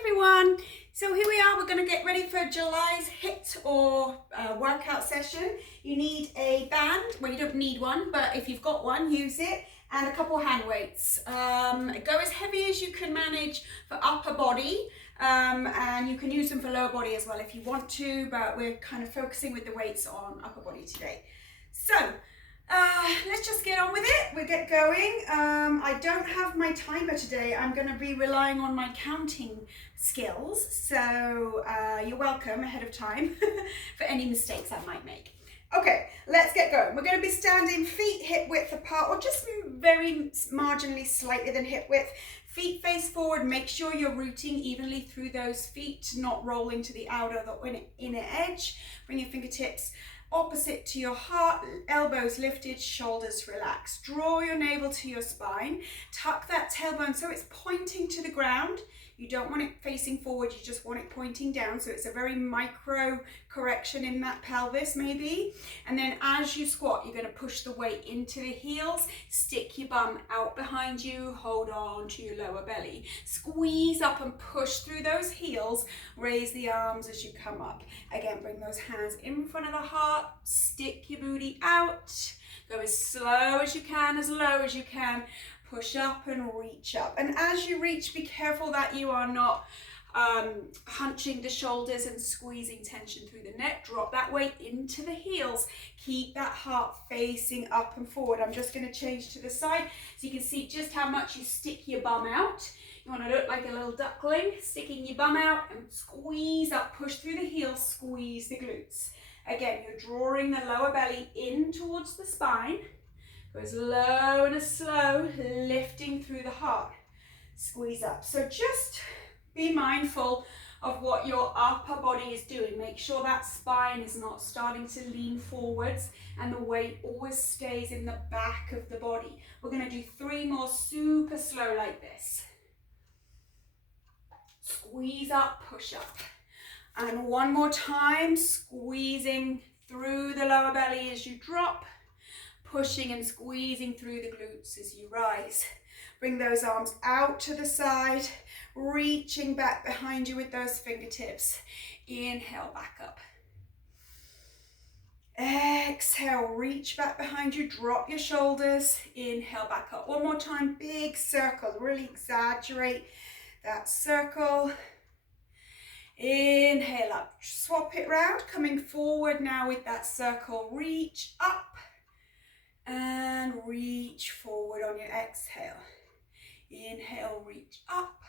everyone. So here we are, we're going to get ready for July's HIIT or workout session. You need a band, well you don't need one, but if you've got one, use it, and a couple hand weights. Go as heavy as you can manage for upper body, and you can use them for lower body as well if you want to, but we're kind of focusing with the weights on upper body today. So let's just get on with it. We'll get going. I don't have my timer today. I'm going to be relying on my counting skills. So you're welcome ahead of time for any mistakes I might make. Okay, let's get going. We're going to be standing feet hip width apart, or just very marginally slightly than hip width. Feet face forward. Make sure you're rooting evenly through those feet, not rolling to the outer or inner edge. Bring your fingertips opposite to your heart, elbows lifted, shoulders relaxed. Draw your navel to your spine. Tuck that tailbone so it's pointing to the ground. You don't want it facing forward, you just want it pointing down. So it's a very micro correction in that pelvis maybe. And then as you squat, you're going to push the weight into the heels. Stick your bum out behind you. Hold on to your lower belly. Squeeze up and push through those heels. Raise the arms as you come up. Again, bring those hands in front of the heart. Stick your booty out. Go as slow as you can, as low as you can. Push up and reach up. And as you reach, be careful that you are not hunching the shoulders and squeezing tension through the neck. Drop that weight into the heels. Keep that heart facing up and forward. I'm just going to change to the side so you can see just how much you stick your bum out. You want to look like a little duckling, sticking your bum out and squeeze up, push through the heels, squeeze the glutes. Again, you're drawing the lower belly in towards the spine. Go as low and as slow, lifting through the heart. Squeeze up. So just be mindful of what your upper body is doing. Make sure that spine is not starting to lean forwards and the weight always stays in the back of the body. We're going to do 3 more super slow like this. Squeeze up, push up. And 1 more time, squeezing through the lower belly as you drop. Pushing and squeezing through the glutes as you rise. Bring those arms out to the side, reaching back behind you with those fingertips. Inhale, back up. Exhale, reach back behind you, drop your shoulders. Inhale, back up. 1 more time, big circle. Really exaggerate that circle. Inhale up. Swap it round, coming forward now with that circle. Reach up. And reach forward on your exhale. Inhale, reach up.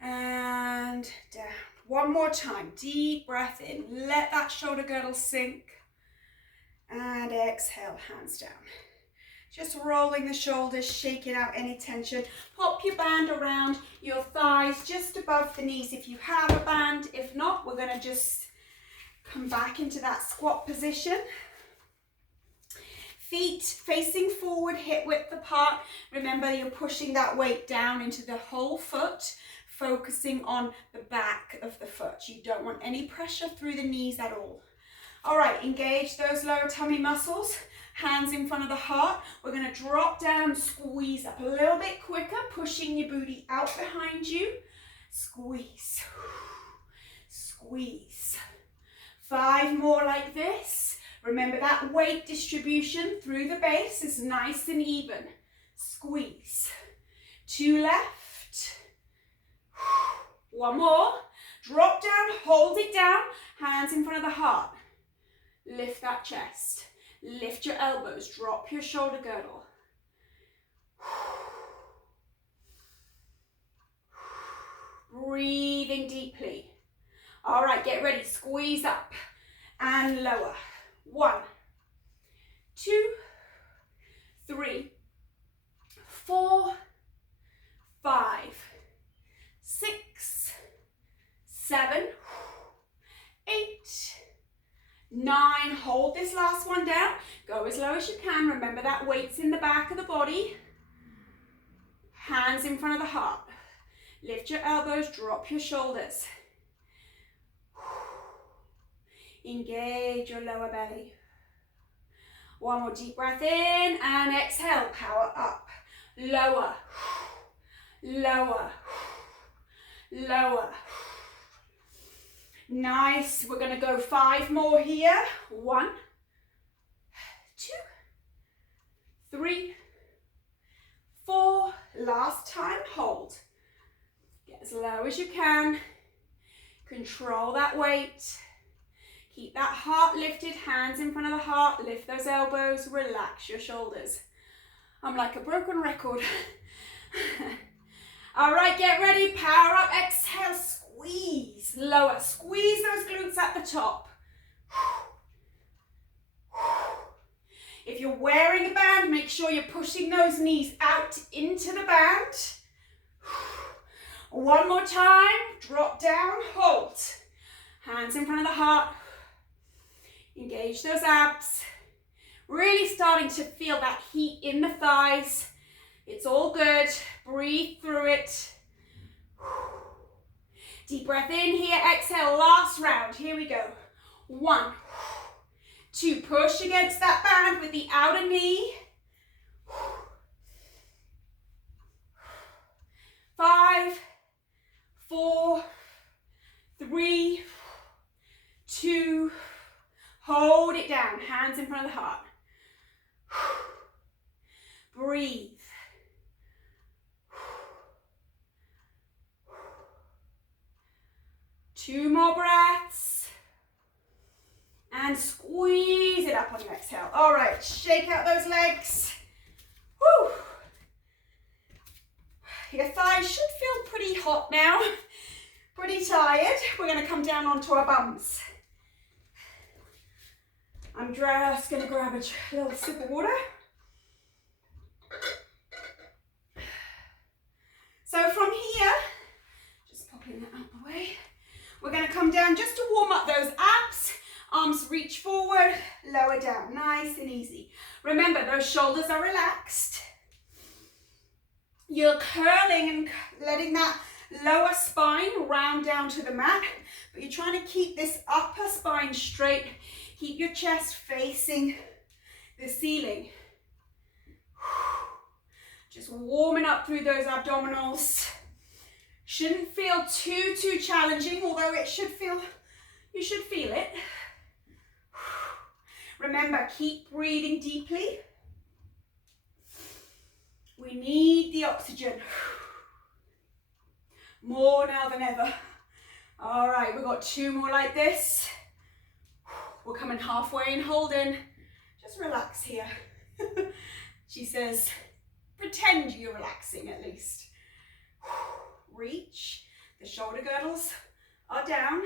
And down. 1 more time. Deep breath in. Let that shoulder girdle sink. And exhale, hands down. Just rolling the shoulders, shaking out any tension. Pop your band around your thighs, just above the knees if you have a band. If not, we're going to just come back into that squat position. Feet facing forward, hip width apart. Remember, you're pushing that weight down into the whole foot, focusing on the back of the foot. You don't want any pressure through the knees at all. All right, engage those lower tummy muscles. Hands in front of the heart. We're going to drop down, squeeze up a little bit quicker, pushing your booty out behind you. Squeeze. Squeeze. 5 more like this. Remember that weight distribution through the base is nice and even. Squeeze. 2 left. 1 more. Drop down, hold it down. Hands in front of the heart. Lift that chest. Lift your elbows. Drop your shoulder girdle. Breathing deeply. All right, get ready. Squeeze up and lower. 1, 2, 3, 4, 5, 6, 7, 8, 9. Hold this last one down. Go as low as you can. Remember that weight's in the back of the body. Hands in front of the heart. Lift your elbows, drop your shoulders. Engage your lower belly. 1 more deep breath in and exhale. Power up. Lower. Lower. lower. Nice. We're going to go 5 more here. 1, 2, 3, 4. Last time, hold. Get as low as you can. Control that weight. Keep that heart lifted, hands in front of the heart. Lift those elbows, relax your shoulders. I'm like a broken record. All right, get ready, power up, exhale, squeeze, lower. Squeeze those glutes at the top. If you're wearing a band, make sure you're pushing those knees out into the band. One more time, drop down, hold. Hands in front of the heart. Engage those abs. Really starting to feel that heat in the thighs. It's all good. Breathe through it. Deep breath in here. Exhale. Last round. Here we go. 1, 2. Push against that band with the outer knee. 5, 4, 3, 2. Hold it down. Hands in front of the heart. Breathe. Two more breaths. And squeeze it up on your exhale. All right, shake out those legs. Woo. Your thighs should feel pretty hot now. Pretty tired. We're going to come down onto our bums. I'm just going to grab a little sip of water. So from here, just popping that out the way, we're going to come down just to warm up those abs. Arms reach forward, lower down, nice and easy. Remember, those shoulders are relaxed. You're curling and letting that lower spine round down to the mat, but you're trying to keep this upper spine straight. Keep your chest facing the ceiling. Just warming up through those abdominals. Shouldn't feel too challenging, although it should feel, you should feel it. Remember, keep breathing deeply. We need the oxygen. More now than ever. All right, we've got 2 more like this. We're coming halfway and holding. Just relax here. She says, pretend you're relaxing at least. Reach. The shoulder girdles are down.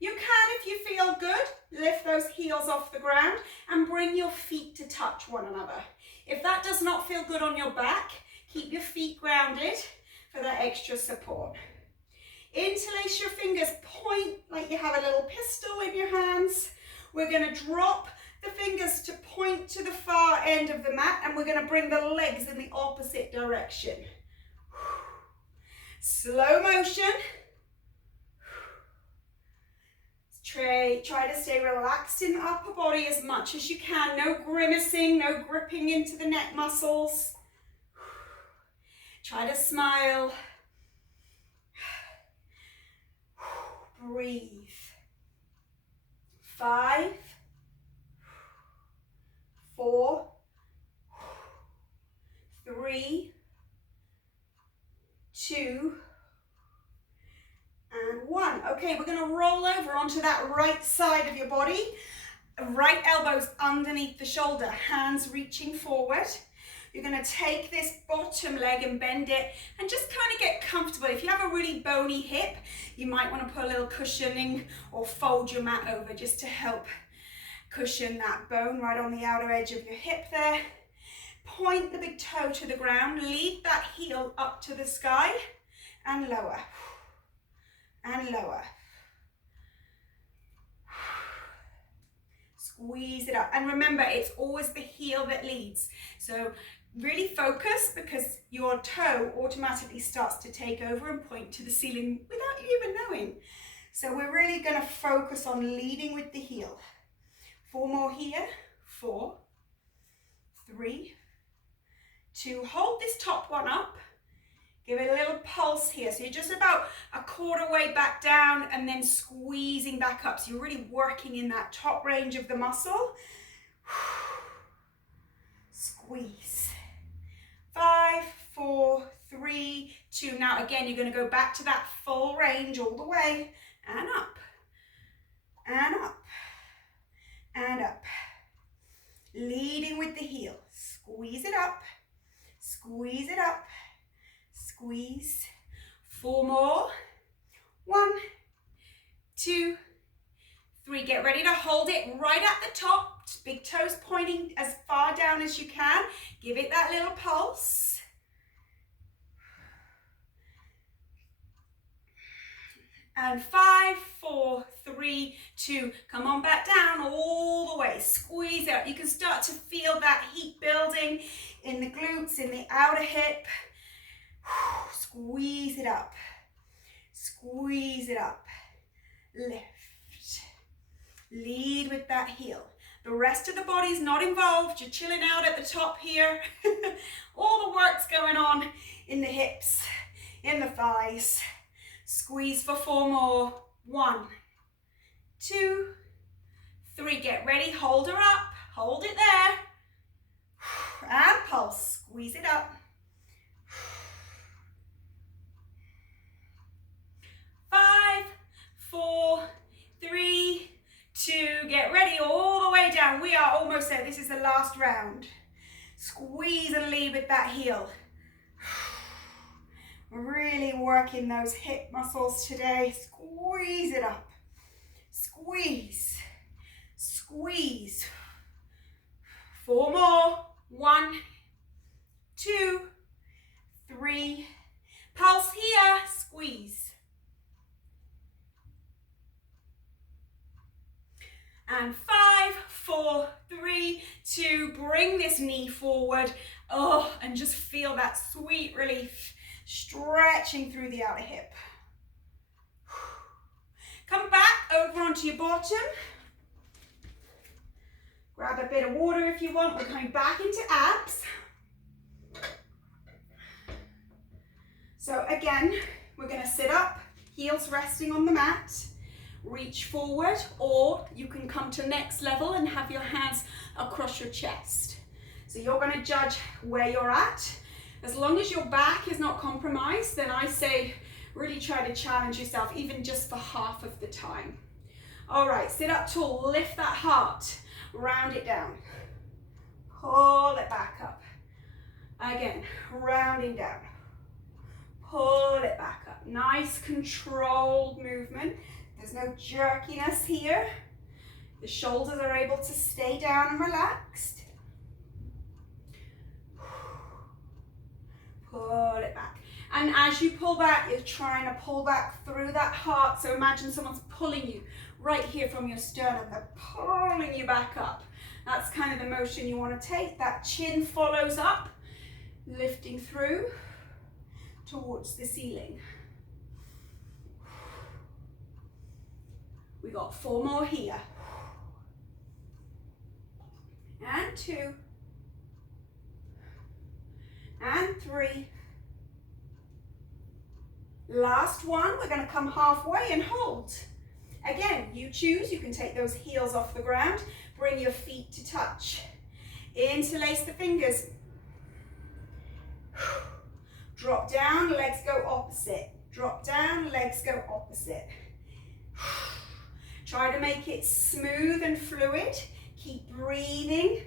You can, if you feel good, lift those heels off the ground and bring your feet to touch one another. If that does not feel good on your back, keep your feet grounded for that extra support. Interlace your fingers, point like you have a little pistol in your hands. We're going to drop the fingers to point to the far end of the mat, and we're going to bring the legs in the opposite direction. Slow motion. Try to stay relaxed in the upper body as much as you can. No grimacing, no gripping into the neck muscles. Try to smile. Breathe. 5, 4, 3, 2, and 1. Okay, we're going to roll over onto that right side of your body. Right elbows underneath the shoulder, hands reaching forward. You're going to take this bottom leg and bend it and just kind of get comfortable. If you have a really bony hip, you might want to put a little cushioning or fold your mat over just to help cushion that bone right on the outer edge of your hip there. Point the big toe to the ground, lead that heel up to the sky and lower and lower. Squeeze it up. And remember, it's always the heel that leads. So really focus, because your toe automatically starts to take over and point to the ceiling without you even knowing. So we're really going to focus on leading with the heel. 4 more here. 4, 3, 2. Hold this top one up. Give it a little pulse here. So you're just about a quarter way back down and then squeezing back up. So you're really working in that top range of the muscle. Squeeze. 5, 4, 3, 2. Now again, you're going to go back to that full range all the way and up and up and up. Leading with the heel. Squeeze it up, squeeze it up, squeeze. 4 more. 1, 2, 3. Get ready to hold it right at the top. Big toes pointing as far down as you can. Give it that little pulse. And 5, 4, 3, 2. Come on back down all the way. Squeeze out. You can start to feel that heat building in the glutes, in the outer hip. Squeeze it up. Squeeze it up. Lift. Lead with that heel. The rest of the body's not involved. You're chilling out at the top here. All the work's going on in the hips, in the thighs. Squeeze for 4 more. 1, 2, 3. Get ready. Hold her up. Hold it there. And pulse. Squeeze it up. 5, 4, 3, 2. Get ready. All the way down. We are almost there. This is the last round. Squeeze and lead with that heel. Really working those hip muscles today. Squeeze it up. Squeeze. Squeeze. 4 more. 1, 2, 3. Pulse here. Squeeze. And 5, 4, 3, 2. Bring this knee forward. Oh, and just feel that sweet relief. Stretching through the outer hip. Come back over onto your bottom. Grab a bit of water if you want. We're coming back into abs. So again, we're going to sit up, heels resting on the mat. Reach forward, or you can come to next level and have your hands across your chest. So you're going to judge where you're at. As long as your back is not compromised, then I say really try to challenge yourself, even just for half of the time. All right, sit up tall, lift that heart, round it down. Pull it back up. Again, rounding down. Pull it back up. Nice controlled movement. There's no jerkiness here. The shoulders are able to stay down and relaxed. Pull it back. And as you pull back, you're trying to pull back through that heart. So imagine someone's pulling you right here from your sternum. They're pulling you back up. That's kind of the motion you want to take. That chin follows up, lifting through towards the ceiling. We got 4 more here. And 2. And 3. Last one, we're going to come halfway and hold. Again, you choose, you can take those heels off the ground, bring your feet to touch. Interlace the fingers. Drop down, legs go opposite. Drop down, legs go opposite. Try to make it smooth and fluid. Keep breathing.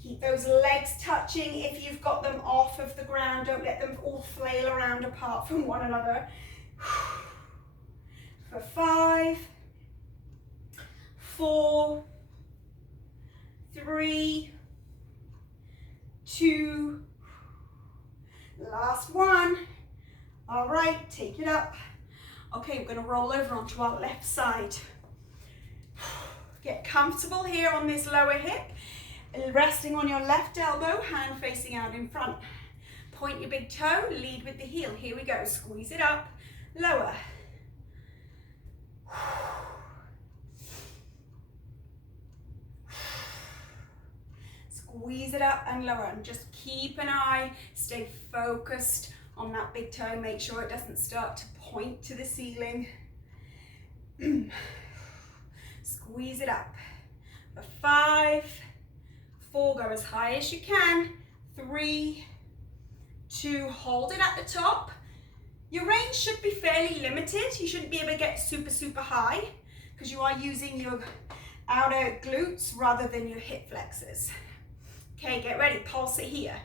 Keep those legs touching. If you've got them off of the ground, don't let them all flail around apart from one another. For 5, 4, 3, 2, last one. All right, take it up. Okay, we're going to roll over onto our left side. Get comfortable here on this lower hip. Resting on your left elbow, hand facing out in front. Point your big toe, lead with the heel. Here we go. Squeeze it up, lower. Squeeze it up and lower, and just keep an eye, stay focused on that big toe. Make sure it doesn't start to point to the ceiling. Squeeze it up for 5, 4, go as high as you can, 3, 2, hold it at the top. Your range should be fairly limited. You shouldn't be able to get super, super high because you are using your outer glutes rather than your hip flexors. Okay, get ready, pulse it here.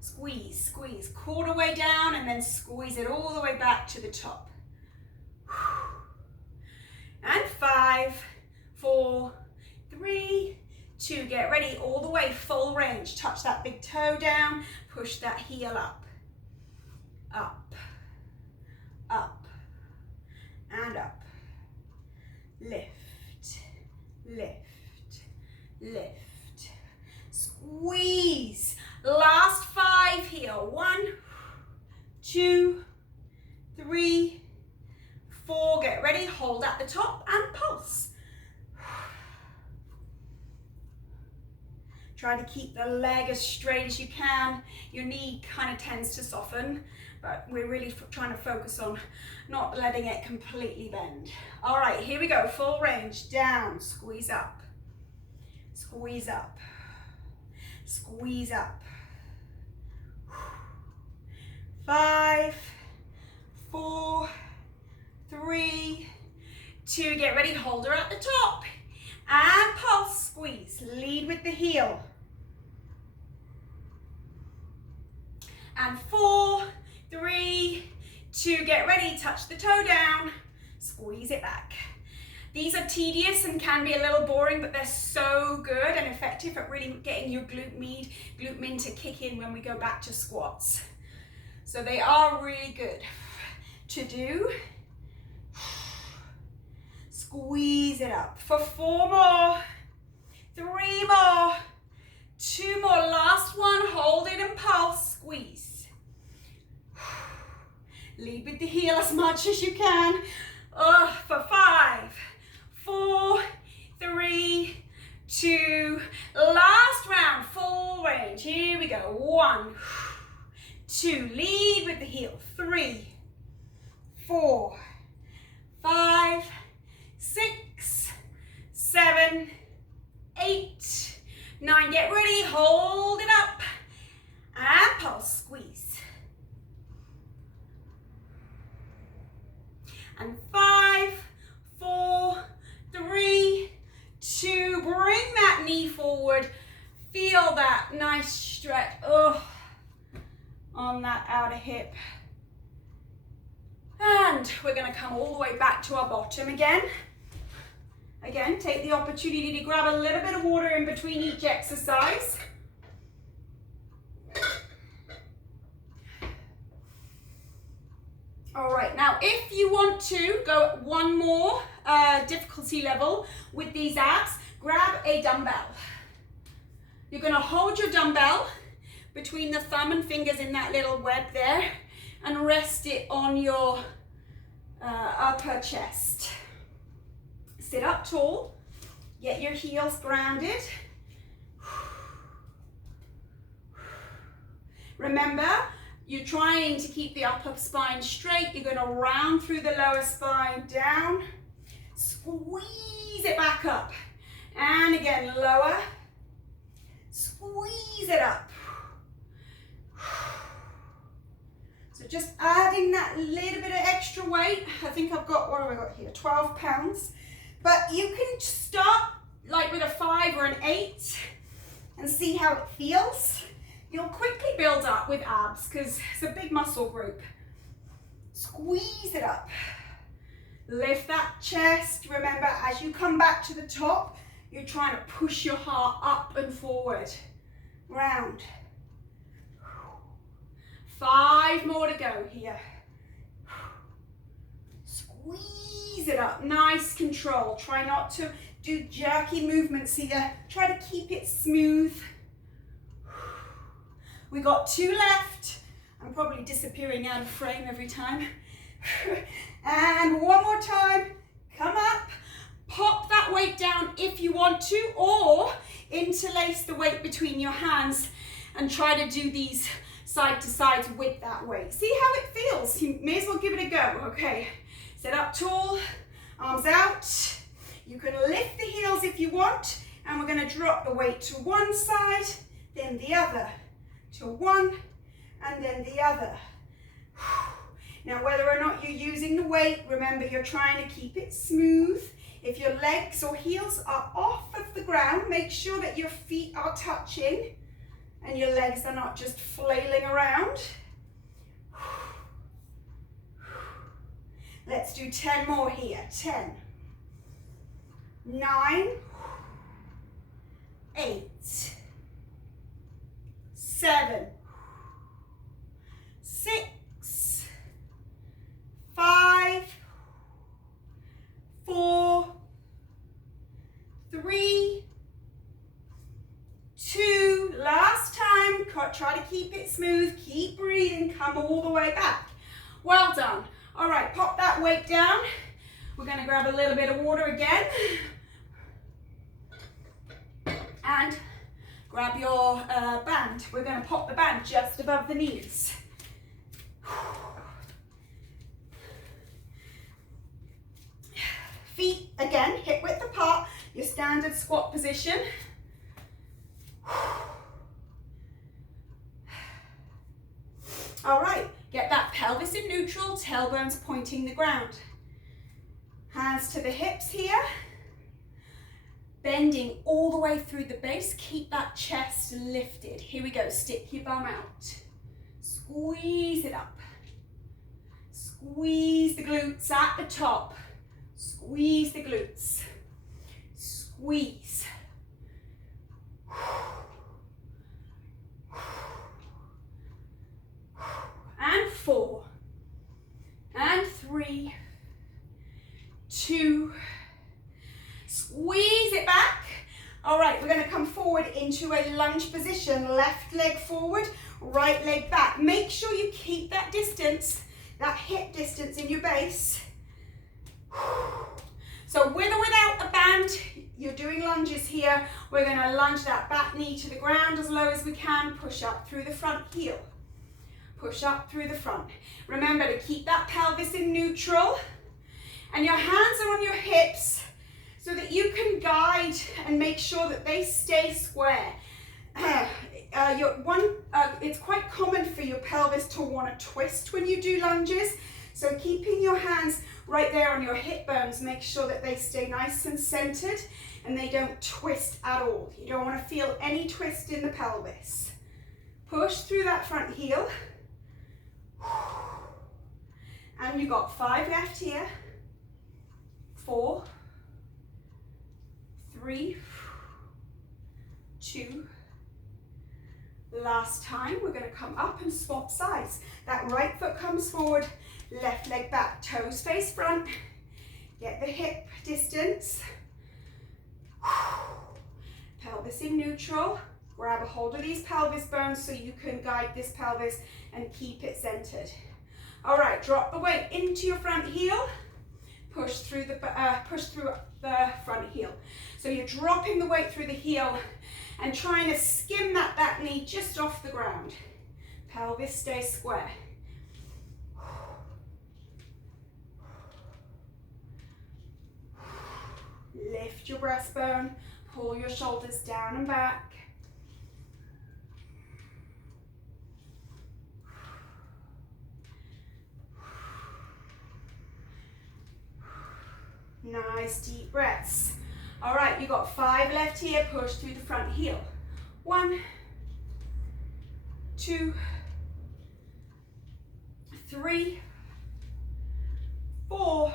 Squeeze, squeeze, quarter way down and then squeeze it all the way back to the top. And 5, 4, 3, 2, get ready, all the way, full range. Touch that big toe down, push that heel up, up, up, and up. Lift, lift, lift. Squeeze. Last 5 here. 1, 2, 3, 4. Get ready, hold at the top and pulse. Try to keep the leg as straight as you can. Your knee kind of tends to soften, but we're really trying to focus on not letting it completely bend. All right, here we go. Full range. Down, squeeze up, squeeze up, squeeze up. 5, 4, 3, 2. Get ready, hold her at the top. And pulse, squeeze. Lead with the heel. And 4, 3, 2. Get ready, touch the toe down. Squeeze it back. These are tedious and can be a little boring, but they're so good and effective at really getting your glute med to kick in when we go back to squats. So they are really good to do. Squeeze it up for 4 more, 3 more, 2 more, last one, hold it and pulse, squeeze. Lead with the heel as much as you can. For 5, 4, 3, 2, last round, full range. Here we go. 1, 2, lead with the heel. 3, 4, 5, 6, 7, 8, 9. Get ready, hold it up and pulse, squeeze. And 5, 4, 3, 2. Bring that knee forward. Feel that nice stretch on that outer hip. And we're going to come all the way back to our bottom again. Again, take the opportunity to grab a little bit of water in between each exercise. All right, now if you want to go one more difficulty level with these abs, grab a dumbbell. You're going to hold your dumbbell between the thumb and fingers in that little web there and rest it on your upper chest. Sit up tall, get your heels grounded. Remember, you're trying to keep the upper spine straight. You're going to round through the lower spine down. Squeeze it back up. And again, lower. Squeeze it up. So just adding that little bit of extra weight. I think I've got, what have I got here? 12 pounds. But you can start like with a 5 or an 8 and see how it feels. You'll quickly build up with abs because it's a big muscle group. Squeeze it up. Lift that chest. Remember, as you come back to the top, you're trying to push your heart up and forward. Round. 5 more to go here. Squeeze it up. Nice control. Try not to do jerky movements here. Try to keep it smooth. We got 2 left. I'm probably disappearing out of frame every time. And one more time. Come up. Pop that weight down if you want to, or interlace the weight between your hands and try to do these side to sides with that weight. See how it feels. You may as well give it a go, okay? Sit up tall, arms out. You can lift the heels if you want, and we're going to drop the weight to one side, then the other, to one, and then the other. Now, whether or not you're using the weight, remember you're trying to keep it smooth. If your legs or heels are off of the ground, make sure that your feet are touching and your legs are not just flailing around. Let's do 10 more here. 10, 9, 8, 7, 6, 5, 4, 3, 2, last time. Try to keep it smooth, keep breathing, come all the way back. Well done. All right, pop that weight down. We're going to grab a little bit of water again. And grab your band. We're going to pop the band just above the knees. Feet, again, hip width apart, your standard squat position. All right, get that pelvis in neutral, tailbones pointing the ground. Hands to the hips here. Bending all the way through the base, keep that chest lifted. Here we go, stick your bum out. Squeeze it up. Squeeze the glutes at the top. Squeeze the glutes. Squeeze. And 4. And 3. 2. Squeeze it back. All right, we're going to come forward into a lunge position. Left leg forward, right leg back. Make sure you keep that distance, that hip distance in your base. So with or without a band, you're doing lunges here. We're going to lunge that back knee to the ground as low as we can. Push up through the front heel. Push up through the front. Remember to keep that pelvis in neutral. And your hands are on your hips so that you can guide and make sure that they stay square. It's quite common for your pelvis to want to twist when you do lunges. So keeping your hands right there on your hip bones, make sure that they stay nice and centered and they don't twist at all. You don't want to feel any twist in the pelvis. Push through that front heel. And you've got 5 left here. 4, 3, 2. Last time, we're going to come up and swap sides. That right foot comes forward, left leg back, toes face front. Get the hip distance. Pelvis in neutral. Grab a hold of these pelvis bones so you can guide this pelvis and keep it centered. All right, drop the weight into your front heel. Push through the front heel. So you're dropping the weight through the heel and trying to skim that back knee just off the ground. Pelvis stays square. Lift your breastbone, pull your shoulders down and back. Nice deep breaths. All right, you got 5 left here. Push through the front heel. 1, 2, 3, 4,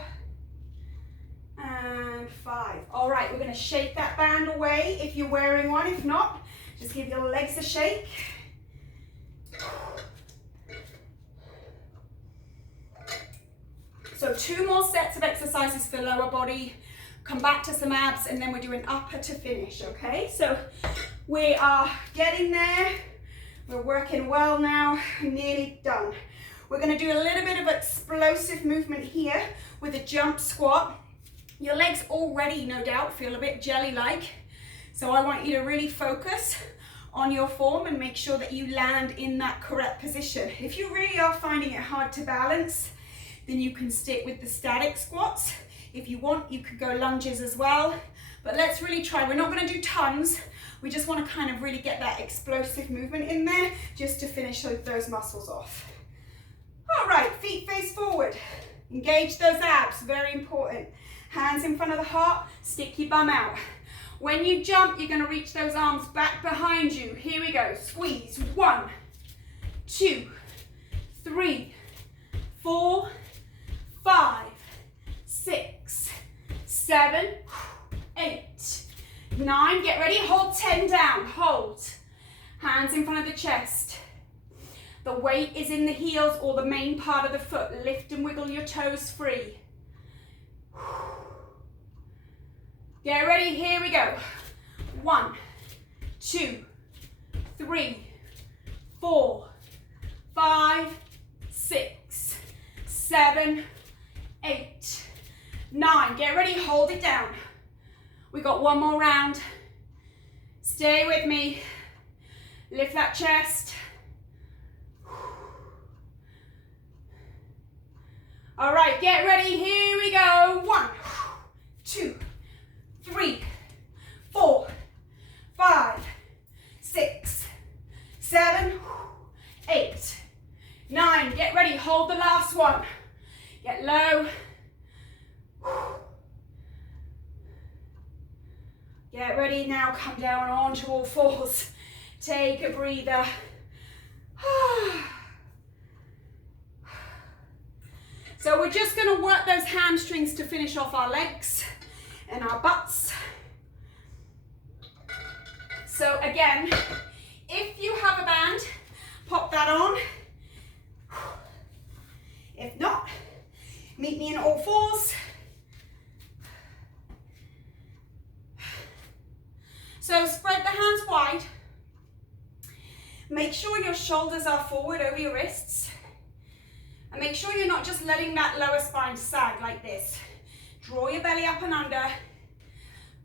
and 5. All right, we're going to shake that band away if you're wearing one. If not, just give your legs a shake. So 2 more sets of exercises for lower body. Come back to some abs and then we're doing upper to finish, okay? So we are getting there. We're working well now, nearly done. We're gonna do a little bit of explosive movement here with a jump squat. Your legs already, no doubt, feel a bit jelly-like. So I want you to really focus on your form and make sure that you land in that correct position. If you really are finding it hard to balance, then you can stick with the static squats. If you want, you could go lunges as well. But let's really try. We're not going to do tons. We just want to kind of really get that explosive movement in there just to finish those muscles off. All right, feet face forward. Engage those abs, very important. Hands in front of the heart, stick your bum out. When you jump, you're going to reach those arms back behind you. Here we go. Squeeze. 1, 2, 3, 4, 5, 6, 7, 8, 9. Get ready. Hold 10 down. Hold. Hands in front of the chest. The weight is in the heels or the main part of the foot. Lift and wiggle your toes free. Get ready, here we go. 1, 2, 3, 4, 5, 6, 7, 8, 9. Get ready, hold it down. We got one more round. Stay with me. Lift that chest. All right, get ready, here we go. 1, 2, 3, 4, 5, 6, 7, 8, 9. Get ready, hold the last one. Get low. Get ready now, come down onto all fours. Take a breather. So we're just going to work those hamstrings to finish off our legs and our butts. So again, if you have a band, pop that on. If not, meet me in all fours. So spread the hands wide. Make sure your shoulders are forward over your wrists. And make sure you're not just letting that lower spine sag like this. Draw your belly up and under.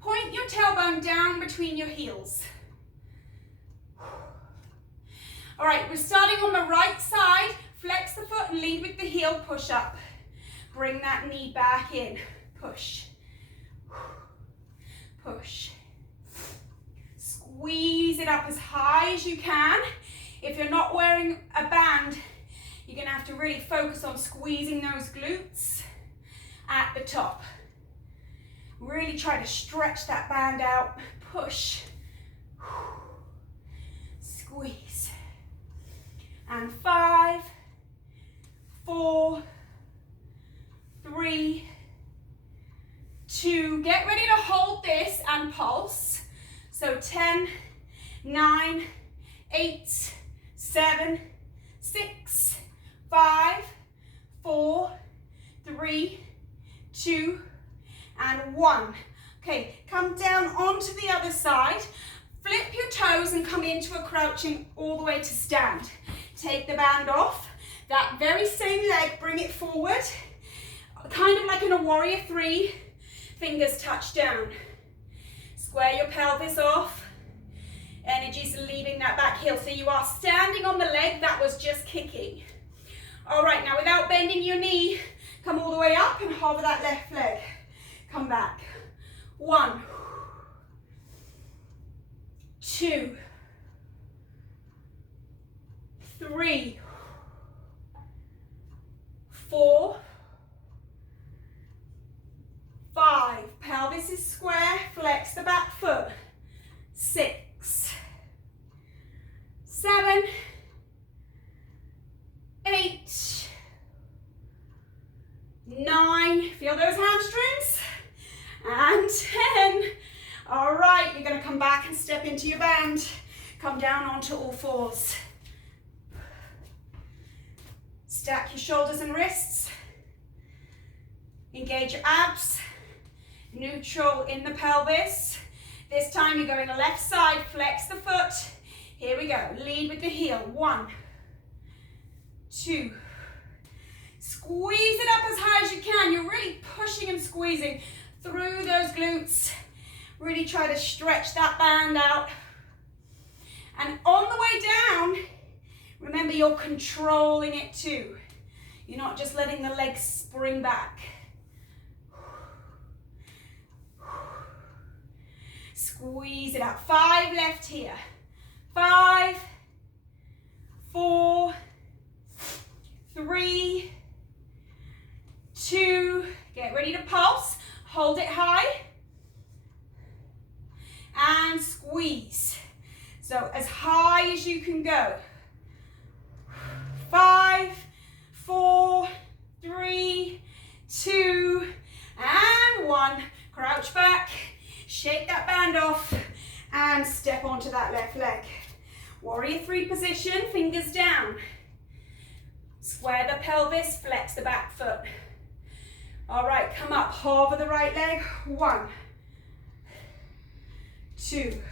Point your tailbone down between your heels. All right, we're starting on the right side. Flex the foot and lead with the heel, push up. Bring that knee back in. Push. Push. Squeeze it up as high as you can. If you're not wearing a band, you're going to have to really focus on squeezing those glutes at the top. Really try to stretch that band out. Push. Squeeze. And 5, 4, 3, 2. Get ready to hold this and pulse. So 10, 9, 8, 7, 6, 5, 4, 3, 2, and 1. Okay, come down onto the other side. Flip your toes and come into a crouching all the way to stand. Take the band off. That very same leg, bring it forward. Kind of like in a warrior 3. Fingers touch down. Square your pelvis off. Energy's leaving that back heel. So you are standing on the leg that was just kicking. All right, now without bending your knee, come all the way up and hover that left leg. Come back. 1, 2, 3, 4, 5. Pelvis is square, flex the back foot. 6, 7, 8, 9. Feel those hamstrings. And 10. All right, you're going to come back and step into your band. Come down onto all fours. Stack your shoulders and wrists. Engage your abs. Neutral in the pelvis. This time you're going to left side, flex the foot. Here we go. Lead with the heel. 1, 2. Squeeze it up as high as you can. You're really pushing and squeezing through those glutes. Really try to stretch that band out. And on the way down, remember you're controlling it too. You're not just letting the legs spring back. Squeeze it out. 5 left here. 5, 4, 3, 2, get ready to pulse. Hold it high. And squeeze. So as high as you can go. 5, 4, 3, 2, and 1. Crouch back, shake that band off, and step onto that left leg. Warrior 3 position, fingers down. Square the pelvis, flex the back foot. All right, come up, hover the right leg. 1, 2,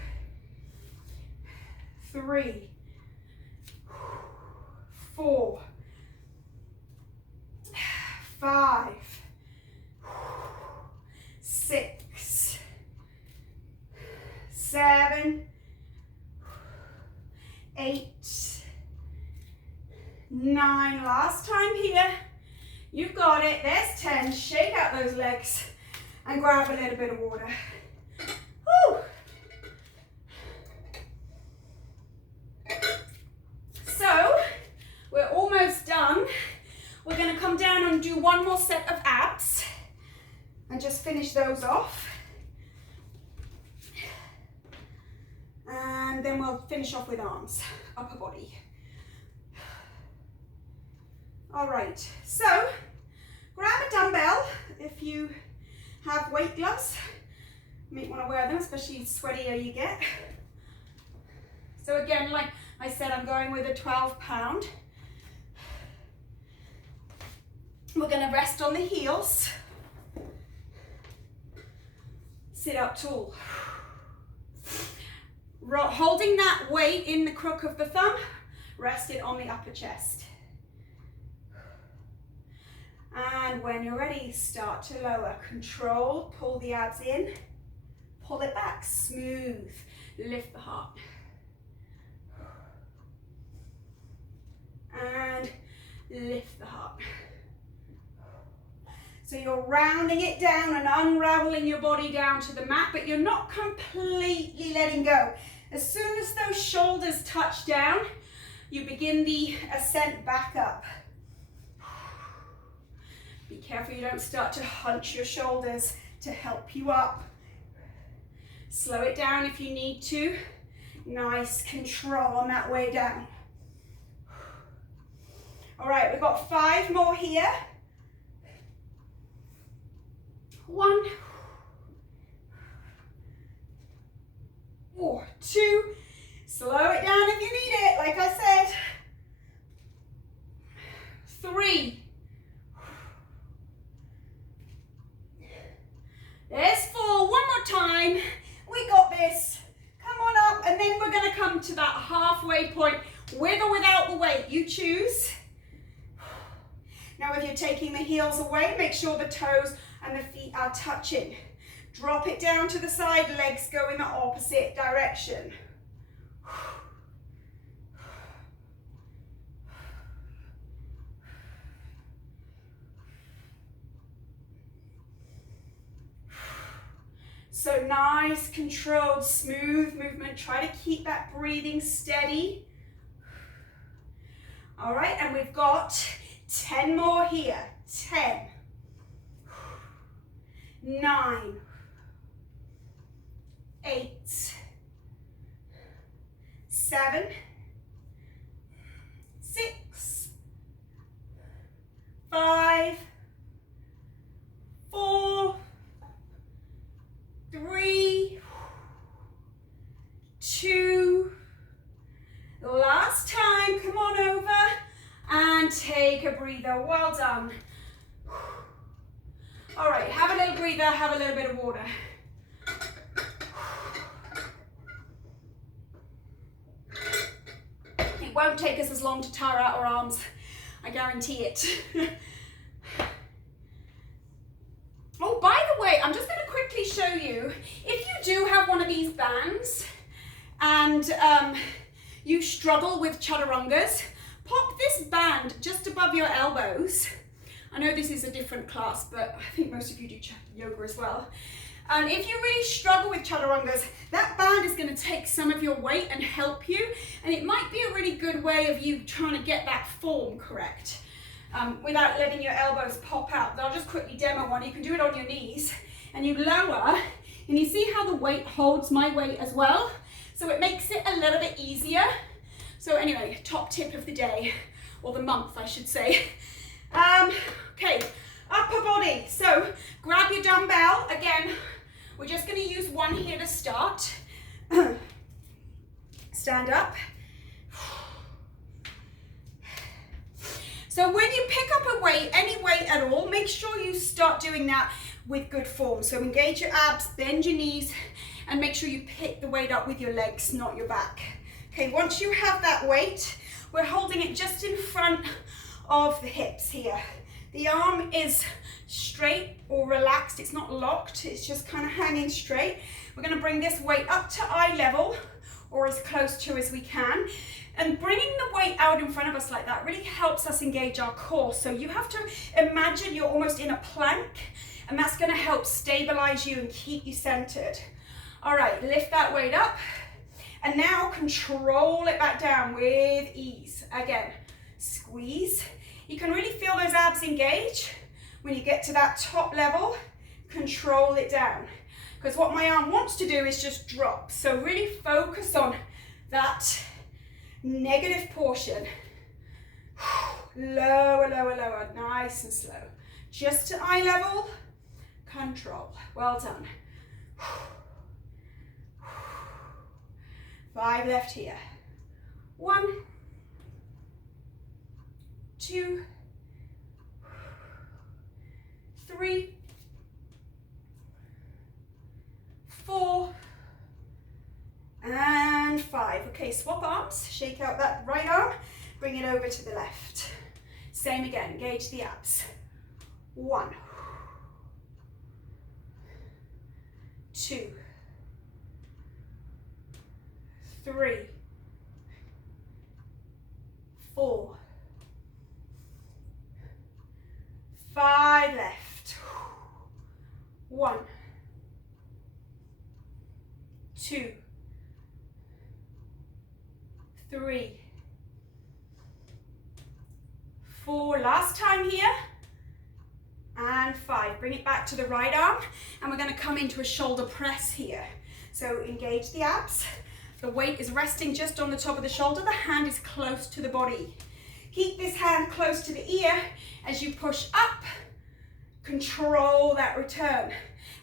3, 4, 5, 6, 7, 8, 9. Last time here. You've got it. There's 10. Shake out those legs and grab a little bit of water. Woo. So, we're almost done. We're going to come down and do one more set of abs and just finish those off. And then we'll finish off with arms, upper body. All right, so grab a dumbbell if you have weight gloves. You might want to wear them, especially the sweatier you get. So again, like I said, I'm going with a 12-pound. We're going to rest on the heels. Sit up tall. Holding that weight in the crook of the thumb, rest it on the upper chest. And when you're ready, start to lower. Control, pull the abs in, pull it back, smooth, lift the heart. And lift the heart. So you're rounding it down and unraveling your body down to the mat, but you're not completely letting go. As soon as those shoulders touch down, you begin the ascent back up. Be careful you don't start to hunch your shoulders to help you up. Slow it down if you need to. Nice control on that way down. All right, we've got 5 more here. 1, 2, slow it down if you need it, like I said. 3, there's 4, one more time, we got this. Come on up, and then we're gonna come to that halfway point, with or without the weight, you choose. Now if you're taking the heels away, make sure the toes and the feet are touching. Drop it down to the side, legs go in the opposite direction. So nice, controlled, smooth movement. Try to keep that breathing steady. All right, and we've got 10 more here. 10, 9, 8, 7, 6, 5, 4, 3, 2, last time, come on over and take a breather. Well done. All right, have a little breather, have a little bit of water. It won't take us as long to tire out our arms, I guarantee it. Oh, by the way, I'm just going to quickly show you, if you do have one of these bands and you struggle with chaturangas, pop this band just above your elbows. I know this is a different class, but I think most of you do yoga as well. And if you really struggle with chaturangas, that band is going to take some of your weight and help you. And it might be a really good way of you trying to get that form correct without letting your elbows pop out. I'll just quickly demo one. You can do it on your knees and you lower, and you see how the weight holds my weight as well. So it makes it a little bit easier. So anyway, top tip of the day, or the month I should say. Okay, upper body. So grab your dumbbell. Again, we're just going to use one here to start. Stand up. So when you pick up a weight, any weight at all, make sure you start doing that with good form. So engage your abs, bend your knees, and make sure you pick the weight up with your legs, not your back. Okay, once you have that weight, we're holding it just in front of the hips here. The arm is straight or relaxed, it's not locked, it's just kind of hanging straight. We're going to bring this weight up to eye level, or as close to as we can. And bringing the weight out in front of us like that really helps us engage our core. So you have to imagine you're almost in a plank, and that's going to help stabilize you and keep you centered. All right, lift that weight up. And now control it back down with ease. Again, squeeze. You can really feel those abs engage. When you get to that top level, control it down. Because what my arm wants to do is just drop. So really focus on that negative portion. Lower, lower, lower, nice and slow. Just to eye level, control. Well done. 5 left here. 1, 2, 3, 4, and 5. Okay, swap arms. Shake out that right arm. Bring it over to the left. Same again. Engage the abs. 1, 2, 3, 4, 5 left. 1, 2, 3, 4. Last time here. And 5. Bring it back to the right arm, and we're going to come into a shoulder press here. So engage the abs. The weight is resting just on the top of the shoulder. The hand is close to the body. Keep this hand close to the ear as you push up. Control that return.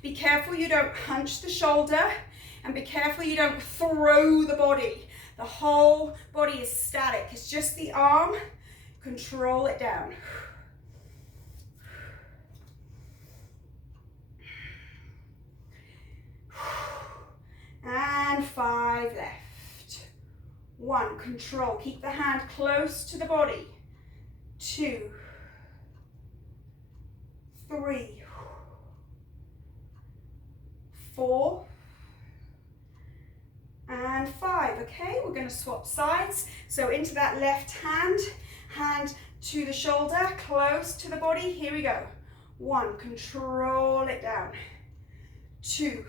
Be careful you don't hunch the shoulder, and be careful you don't throw the body. The whole body is static. It's just the arm. Control it down. And 5 left. 1, control. Keep the hand close to the body. 2, 3, 4, and 5. Okay, we're going to swap sides. So into that left hand, hand to the shoulder, close to the body. Here we go. 1, control it down. 2,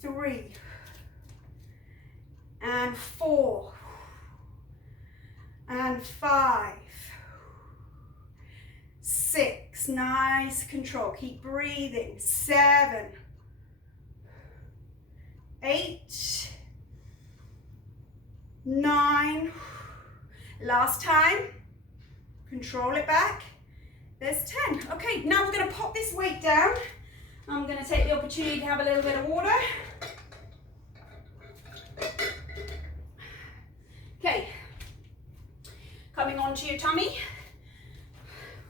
3, and 4, and 5, 6, nice control, keep breathing, 7, 8, 9, last time, control it back, there's 10. Okay, now we're going to pop this weight down. I'm going to take the opportunity to have a little bit of water. Okay, coming onto your tummy,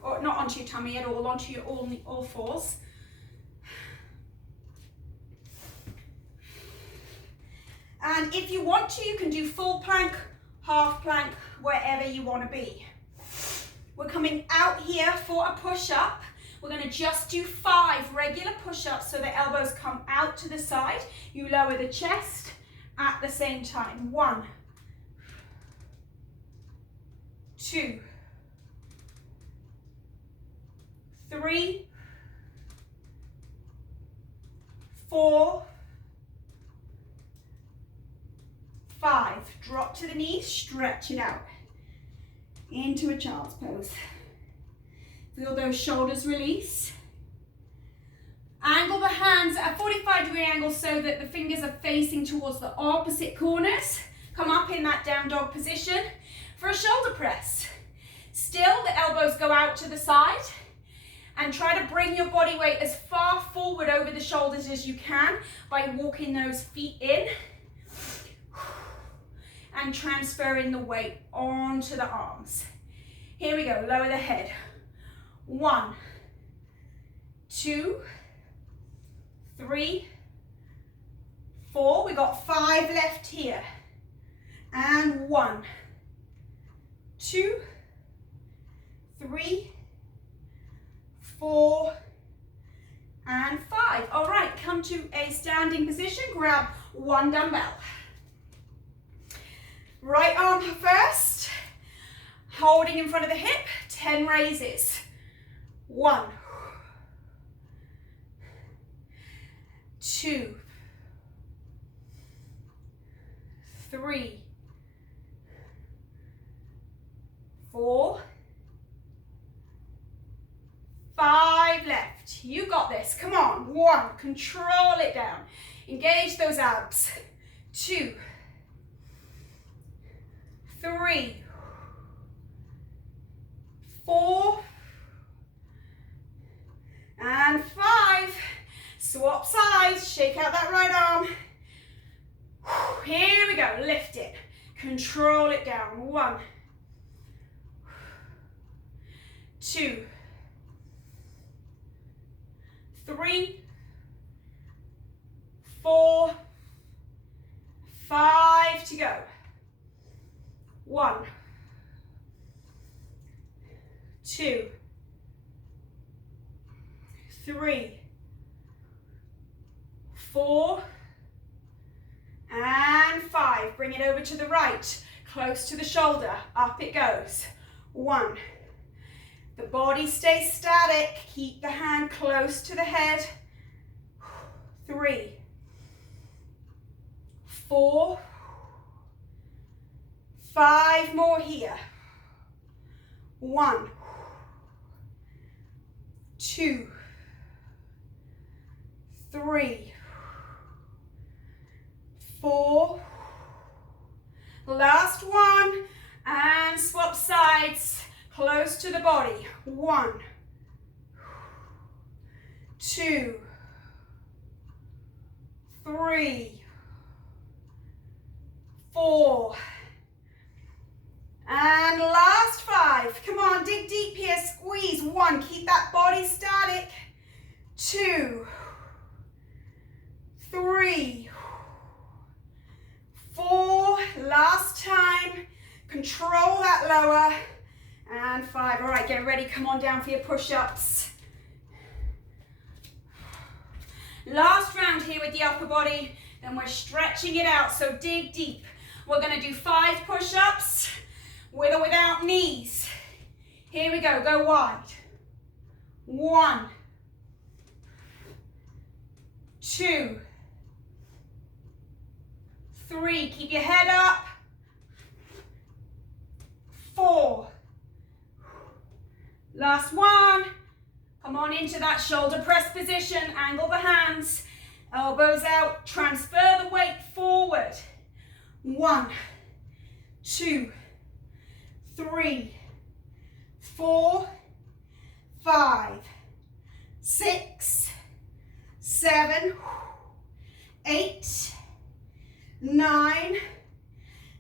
or not onto your tummy at all, onto your all fours. And if you want to, you can do full plank, half plank, wherever you want to be. We're coming out here for a push-up. We're going to just do 5 regular push-ups so the elbows come out to the side. You lower the chest at the same time. 1, 2, 3, 4, 5. Drop to the knees, stretch it out. Into a child's pose. Feel those shoulders release. Angle the hands at a 45-degree angle so that the fingers are facing towards the opposite corners. Come up in that down dog position for a shoulder press. Still, the elbows go out to the side and try to bring your body weight as far forward over the shoulders as you can by walking those feet in and transferring the weight onto the arms. Here we go, lower the head. 1, 2, 3, 4. We got 5 left here. And 1, 2, 3, 4, and 5. All right, come to a standing position. Grab 1 dumbbell. Right arm first, holding in front of the hip, 10 raises. 1, 2, 3, 4, 5 left. You got this. Come on. 1, control it down. Engage those abs. 2, 3, 4, and 5. Swap sides, shake out that right arm. Here we go, lift it. Control it down. 1, 2, 3, 4, 5 to go. 1, 2, 3, 4, and 5. Bring it over to the right, close to the shoulder. Up it goes. 1. The body stays static. Keep the hand close to the head. 3, 4, 5 more here. 1, 2, 3, 4. Last one, and swap sides, close to the body. 1, 2, 3, 4. And last 5. Come on, dig deep here, squeeze. 1, keep that body static. 2, 3, 4. Last time. Control that lower. And 5. All right, get ready. Come on down for your push-ups. Last round here with the upper body. Then we're stretching it out, so dig deep. We're going to do 5 push-ups. With or without knees. Here we go, go wide. 1, 2, 3, keep your head up. 4. Last one. Come on into that shoulder press position, angle the hands, elbows out, transfer the weight forward. 1, 2, 3, 4, 5, 6, 7, 8, 9,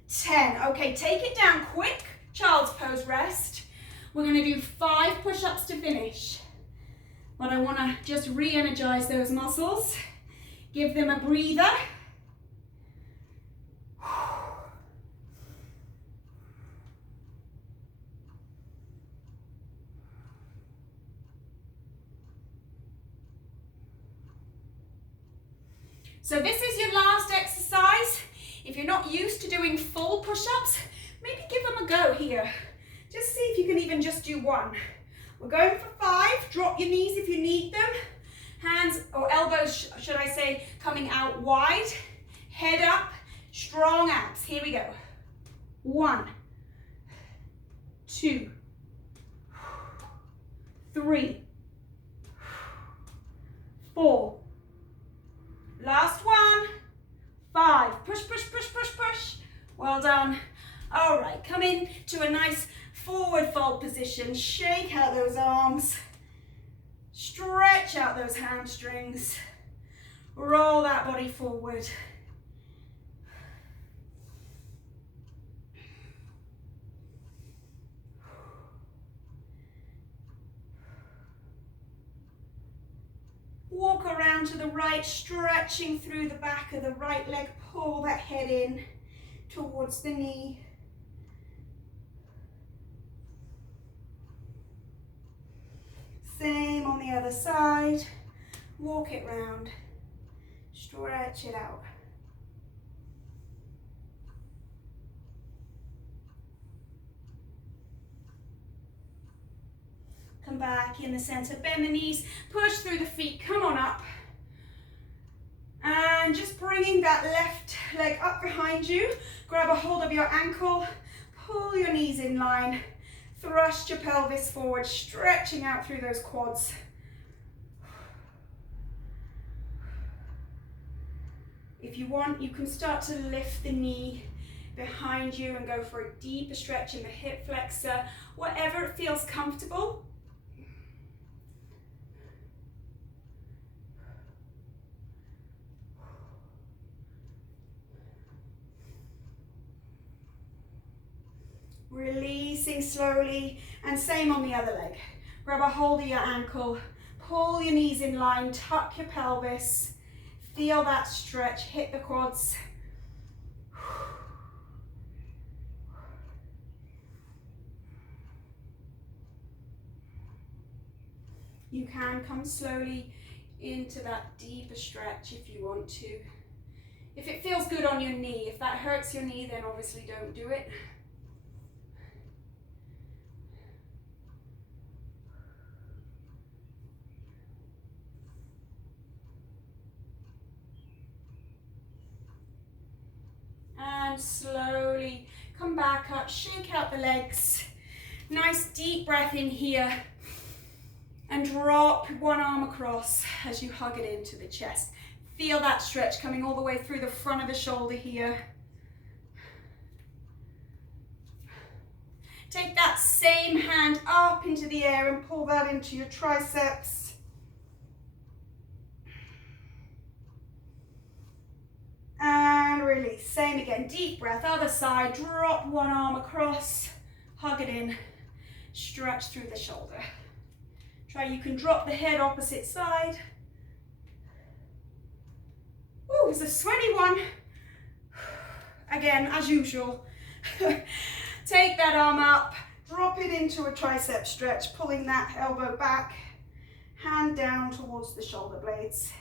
10. Okay, take it down quick, child's pose rest. We're going to do 5 push-ups to finish. But I want to just re-energize those muscles. Give them a breather. So this is your last exercise. If you're not used to doing full push-ups, maybe give them a go here. Just see if you can even just do one. We're going for 5. Drop your knees if you need them. Hands or elbows, should I say, coming out wide. Head up, strong abs. Here we go. 1, 2, 3, 4. Last one. 5. Push, push, push, push, push. Well done. All right, come in to a nice forward fold position. Shake out those arms. Stretch out those hamstrings. Roll that body forward. Walk around to the right, stretching through the back of the right leg. Pull that head in towards the knee. Same on the other side. Walk it round. Stretch it out. Come back in the center, bend the knees, push through the feet, come on up. And just bringing that left leg up behind you, grab a hold of your ankle, pull your knees in line, thrust your pelvis forward, stretching out through those quads. If you want, you can start to lift the knee behind you and go for a deeper stretch in the hip flexor, whatever it feels comfortable. Releasing slowly, and same on the other leg. Grab a hold of your ankle, pull your knees in line, tuck your pelvis, feel that stretch, hit the quads. You can come slowly into that deeper stretch if you want to. If it feels good on your knee, if that hurts your knee, then obviously don't do it. And slowly come back up, shake out the legs. Nice deep breath in here. And drop one arm across as you hug it into the chest. Feel that stretch coming all the way through the front of the shoulder here. Take that same hand up into the air and pull that into your triceps. And release. Same again. Deep breath. Other side. Drop one arm across. Hug it in. Stretch through the shoulder. Try, you can drop the head opposite side. Ooh, it's a sweaty one. Again, as usual. Take that arm up, drop it into a tricep stretch, pulling that elbow back, hand down towards the shoulder blades.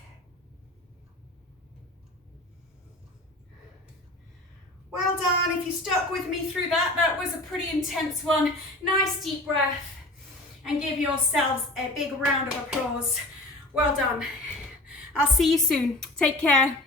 Well done. If you stuck with me through that, that was a pretty intense one. Nice deep breath. And give yourselves a big round of applause. Well done. I'll see you soon. Take care.